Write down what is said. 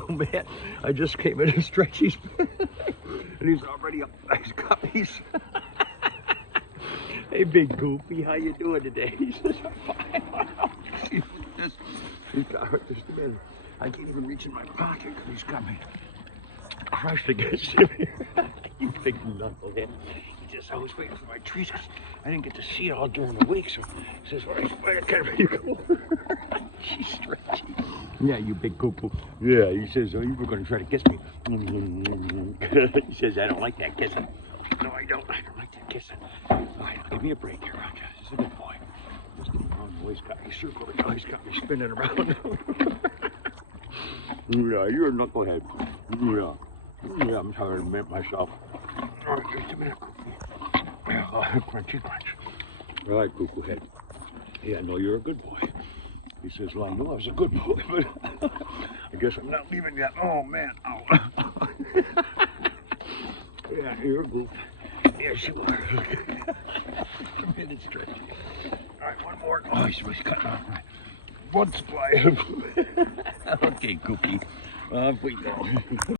Oh man, I just came in to stretch his and he's already up. He's got these. Hey, big goofy, how you doing today? He says, I'm fine. See, this. He's got hurt just a minute. I can't even reach in my pocket because he's got me crushed against him here. You big knucklehead. He just, I was waiting for my trees because I didn't get to see it all during the week. So he says, where can you go? She's stretchy. Yeah, you big poo-poo. Yeah, he says, oh, you were going to try to kiss me. He says, I don't like that kissing. No, I don't like that kissing. All right, give me a break here, Roger. This is a good boy. He's got me circling. Now he's got me spinning around. Yeah, you're a knucklehead. Yeah, I'm tired of myself. All right, just a minute, Cuckoo. Crunchy crunch. All right, Cuckoo head. Yeah, I know you're a good boy. He says, well, I know I was a good boy, but I guess I'm not leaving yet. Oh, man. Ow. Yeah, you're a goof. Yes, you are. A minute stretch. All right, one more. Oh, he's cutting off my blood supply. Okay, Cookie. Off we go.